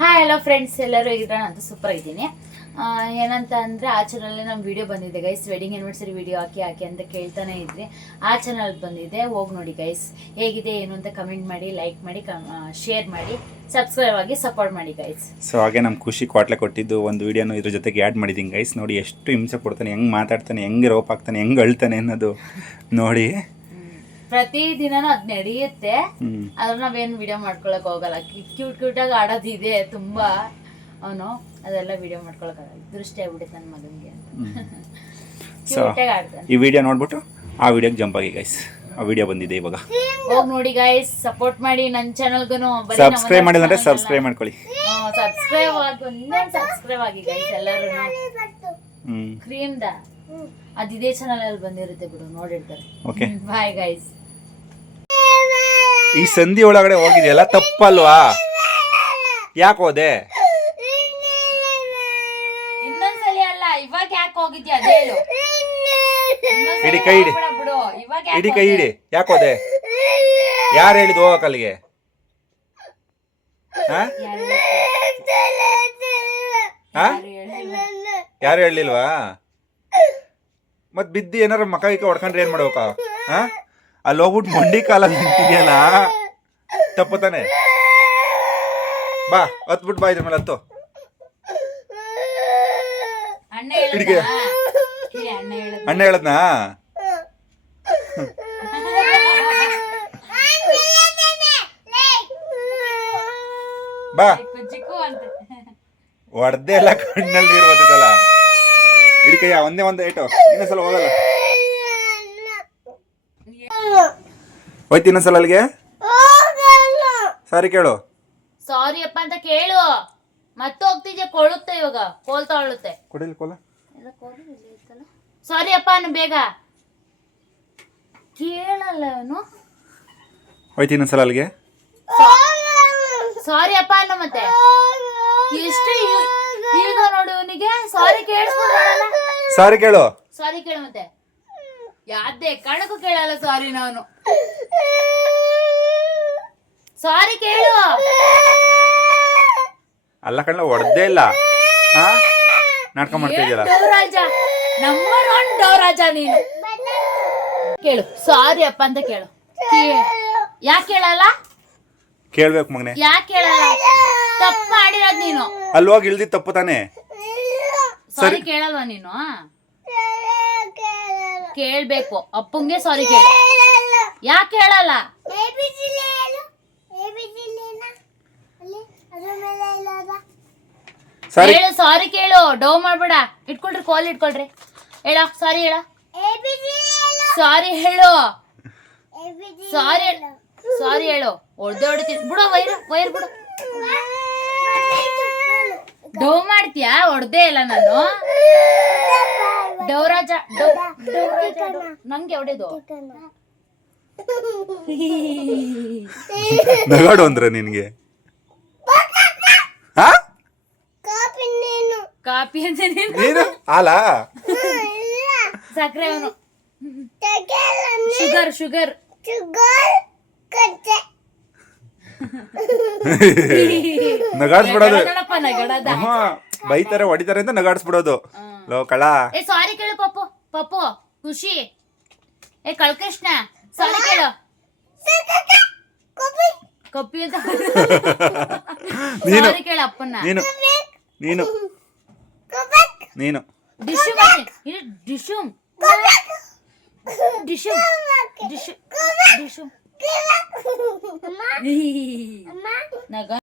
Hi hello friends ಎಲ್ಲರೂ ಹೇಗಿದ್ರೆ ನಾನು super ಇದ್ದೀನಿ. ಏನಂತ ಅಂದರೆ ಆ ಚಾನಲಲ್ಲಿ ನಮ್ಮ ವಿಡಿಯೋ ಬಂದಿದೆ ಗೈಸ್ ವೆಡ್ಡಿಂಗ್ ಆ್ಯನಿವರ್ಸರಿ ವಿಡಿಯೋ ಹಾಕಿ ಹಾಕಿ ಅಂತ ಕೇಳ್ತಾನೆ ಇದ್ರಿ. ಆ ಚಾನಲ್ ಬಂದಿದೆ. ಹೋಗಿ ನೋಡಿ ಗೈಸ್ ಹೇಗಿದೆ, ಏನು ಅಂತ ಕಮೆಂಟ್ ಮಾಡಿ ಲೈಕ್ ಮಾಡಿ ಶೇರ್ ಮಾಡಿ ಸಬ್ಸ್ಕ್ರೈಬ್ ಆಗಿ ಸಪೋರ್ಟ್ ಮಾಡಿ ಗೈಸ್ ಸೊ ಹಾಗೆ ನಮ್ಮ ಖುಷಿ ಕ್ವಾಟ್ಲೆ ಕೊಟ್ಟಿದ್ದು ಒಂದು ವಿಡಿಯೋನು ಇದ್ರ ಜೊತೆಗೆ ಆ್ಯಡ್ ಮಾಡಿದ್ದೀನಿ ಗೈಸ್ ನೋಡಿ, ಎಷ್ಟು ಹಿಂಸೆ ಕೊಡ್ತಾನೆ, ಹೆಂಗೆ ಮಾತಾಡ್ತಾನೆ, ಹೆಂಗೆ ರೋಪ್ ಆಗ್ತಾನೆ ಹೆಂಗೆ ಅಳ್ತಾನೆ ಅನ್ನೋದು ನೋಡಿ. ಪ್ರತಿ ದಿನಾನು ಅದ್ ನಡೆಯುತ್ತೆ. ಆದ್ರೆ ನಾವೇನು ವಿಡಿಯೋ ಮಾಡ್ಕೊಳಕ್ ಹೋಗಲ್ಲ. ಕ್ಯೂಟ್ ಕ್ಯೂಟ್ ಆಗಿ ಆಡೋದಿದೆ ತುಂಬಾ. ಅವನು ಅದೆಲ್ಲ ವಿಡಿಯೋ ಮಾಡ್ಕೊಳಕ್ಕಾಗಲ್ಲ ದೃಷ್ಟಿ ಆಗ್ಬಿಡುತ್ತೆ ನನ್ನ ಮಗನಿಗೆ ಸೊ ಈ ವಿಡಿಯೋ ನೋಡ್ಬಿಟ್ಟು ಆ ವಿಡಿಯೋಗೆ ಜಂಪ್ ಆಗಿ ಗೈಸ್ ಆ ವಿಡಿಯೋ ಬಂದಿದೆ ಇವಾಗ. ಹೋಗಿ ನೋಡಿ ಗೈಸ್ ಸಪೋರ್ಟ್ ಮಾಡಿ ನನ್ನ ಚಾನಲ್ಗೂ ಸಬ್ಸ್ಕ್ರೈಬ್ ಮಾಡಿಲ್ಲ ಅಂದ್ರೆ ಸಬ್ಸ್ಕ್ರೈಬ್ ಮಾಡ್ಕೊಳ್ಳಿ. ಸಬ್ಸ್ಕ್ರೈಬ್ ಆಗಿ ಒಂದೊಂದು ಸಬ್ಸ್ಕ್ರೈಬ್ ಆಗಿ ಗೈಸ್ ಎಲ್ಲರೂ ಹ್ಞೂ ಕ್ರೀಮ್ ದ? ಅದು ಇದೇ ಚಾನಲ್ ಅಲ್ಲಿ ಬಂದಿರುತ್ತೆ ಬಿಡು ನೋಡಿರ್ತಾರೆ. ಓಕೆ ಬಾಯ್ ಗೈಸ್ ಈ ಸಂಧಿ ಒಳಗಡೆ ಹೋಗಿದೆಯಲ್ಲ ತಪ್ಪಲ್ವಾ? ಯಾಕೆ ಹೋದೆ? ಇನ್ನೊಂದ್ಸಲಿ ಅಲ್ಲ ಇವಾಗ ಯಾಕೆ ಹೋಗಿದ್ಯಾ? ಅದೇ ಹೇಳು. ಇನ್ನೊಂದ್ಸಲಿ ಇಡಿ ಕೈ ಇಡಿ. ಹೋಗ್ಬೇಡ ಬಿಡು. ಇವಾಗ ಯಾಕ್ ಇಡಿ ಕೈ ಹೋದೆ? ಇಡಿ. ಯಾಕೆ ಹೋದೆ? ಯಾರು ಹೇಳಿದ್ದು ಹೋಗಕ್ಕೆ ಅಲ್ಲಿಗೆ? ಹಾ? ಯಾರು ಹಾ? ಯಾರು ಹೇಳಿಲ್ವಾ? ಯಾರು ಮತ್ ಬಿದ್ದು ಏನಾರ ಮಕ ಇಕ್ಕ ಹೊಡ್ಕೊಂಡ್ರೆ ಏನ್ ಮಾಡ್ಬೇಕಾ? ಹಾ? ಅಲ್ಲಿ ಹೋಗ್ಬಿಟ್ಟು ಮೊಂಡಿ ಕಾಲಲ್ಲಿ ನಿಂತಿದೆಯಲ್ಲ? ತಪ್ಪು ತಾನೆ. ಬಾ ಹತ್ಬಿಟ್ಟು ಬಾ ಇದ್ರ ಮೇಲೆ ಹತ್ತು. ಹಿಡ್ಕೆ. ಅಣ್ಣ ಹೇಳಿದ್ನ. ಬಾ. ಒಡ್ದೆ ಎಲ್ಲ ಕಣ್ಣಲ್ಲಿ ನೀರು ಬರ್ತೈತಲ್ಲ ಹಿಡಿಕಯ್ಯ ಒಂದೇ ಒಂದು ಏಟು. ಇನ್ನೊಂದ್ಸಲ ಹೋಗಲ್ಲ. ಹೋಯ್ತು ಸಲ ಅಲ್ಲಿಗೆ? ಸಾರಿ ಕೇಳು. ಸಾರಿ ಅಪ್ಪ ಅಂತ ಕೇಳು. ಮತ್ತೆ ಹೋಗ್ತಿದ್ಯ? ಕೊಳುತ್ತೆ ಇವಾಗ. ಕೋಲ್ ತಗೊಳುತ್ತೆ ಕೊಡಿಲ್ ಕೋಲ. ಸಾರಿ ಅಪ್ಪ ಅನ್ನು ಬೇಗ. ಕೇಳಲ್ಲ ಅವನು. ಹೋಯ್ತೀನ ಸಲ ಅಲ್ಲಿಗೆ. ಸಾರಿ ಅಪ್ಪ ಅನ್ನು ಮತ್ತೆ. ಎಷ್ಟು ಈಗ ನೋಡು ಇವನಿಗೆ. ಸಾರಿ ಕೇಳಿಸ್ಕೊಂಡಲ್ಲ ಸಾರಿ ಕೇಳು. ಸಾರಿ ಕೇಳು ಮತ್ತೆ. ಯಾವ್ದೇ ಕಣಕು ಕೇಳಲ್ಲ ಸಾರಿ ನಾನು. ಸಾರಿ ಕೇಳು. ಅಲ್ಲ ಕಣ್ಣ ಹೊಡೆದೇ ಇಲ್ಲ. ಹಾ ನಾಟಕ ಮಾಡ್ತಾ ರಾಜ ಡೌರಾಜ? ನಂಬರ್ ಒನ್ ಡೌರಾಜ ನೀನು. ಕೇಳು. ಸಾರಿ ಅಪ್ಪ ಅಂತ ಕೇಳು. ಯಾಕೆ ಕೇಳಲ್ಲ? ಕೇಳ್ಬೇಕು ಮಗನೆ. ಯಾಕೆ ಕೇಳಲ್ಲ? ತಪ್ಪು ಮಾಡಿರೋದು ನೀನು. ಅಲ್ಲಿ ಹೋಗಿ ಇಲ್ದಿ ತಪ್ಪು ತಾನೆ? ಸಾರಿ. ಕೇಳಲ್ವಾ ನೀನು? ಕೇಳ್ಬೇಕು. ಅಪ್ಪಂಗೆ ಸಾರಿ ಕೇಳು. ಯಾಕೆ ಹೇಳಲ್ಲ? ಸರಿ ಹೇಳು. ಸಾರಿ ಕೇಳು. ಡೌ ಮಾಡ್ಬೇಡ. ಇಟ್ಕೊಳ್ರಿ ಕಾಲ್ ಇಟ್ಕೊಳ್ರಿ. ಹೇಳ ಸಾರಿ ಹೇಳ. ಸಾರಿ ಹೇಳು. ಸಾರಿ ಸಾರಿ ಹೇಳು. ಹೊಡೆದು ಹೊಡಿತೀನಿ ಬಿಡು ವೈರ್ ವೈರ್ ಬಿಡು. ಡೌ ಮಾಡ್ತೀಯಾ? ಹೊಡೆದೇ ಇಲ್ಲ ನಾನು. ಡೌರಾಜ. ನಂಗೆ ಹೊಡೆದು ನಗಾಡು ಅಂದ್ರೆ ನಿನ್ಗೆ. ಕಾಪಿ ಅಂತ ನೀನು? ನೀನು? ಹಾಲ ಸಕ್ಕರೆ ಅವನು. Sugar sugar. ನಗಾಡ್ಸ್ಬಿಡೋದು. ಬೈತಾರೆ ಹೊಡಿತಾರೆ ಅಂತ ನಗಾಡ್ಸ್ಬಿಡೋದು. ಲೋ ಕಳ ಏ ಸಾರಿ ಕೇಳು ಪಪ್ಪು. ಪಪ್ಪು ಖುಷಿ. ಏ ಕಳ್ಕೃಷ್ಣ ಸಾರಿ ಕೇಳು. ಕಪ್ಪಿ ಅಂತ. ನೀನು. ಸಾರಿ ಕೇಳು ಅಪ್ಪನ್ನ. ನೀನು. ನೀನು. ನೀನು. ಡಿಶು ಇದು ಡಿಶು. ಡಿಶು. ಡಿಶು. ಡಿಶು. ನಗ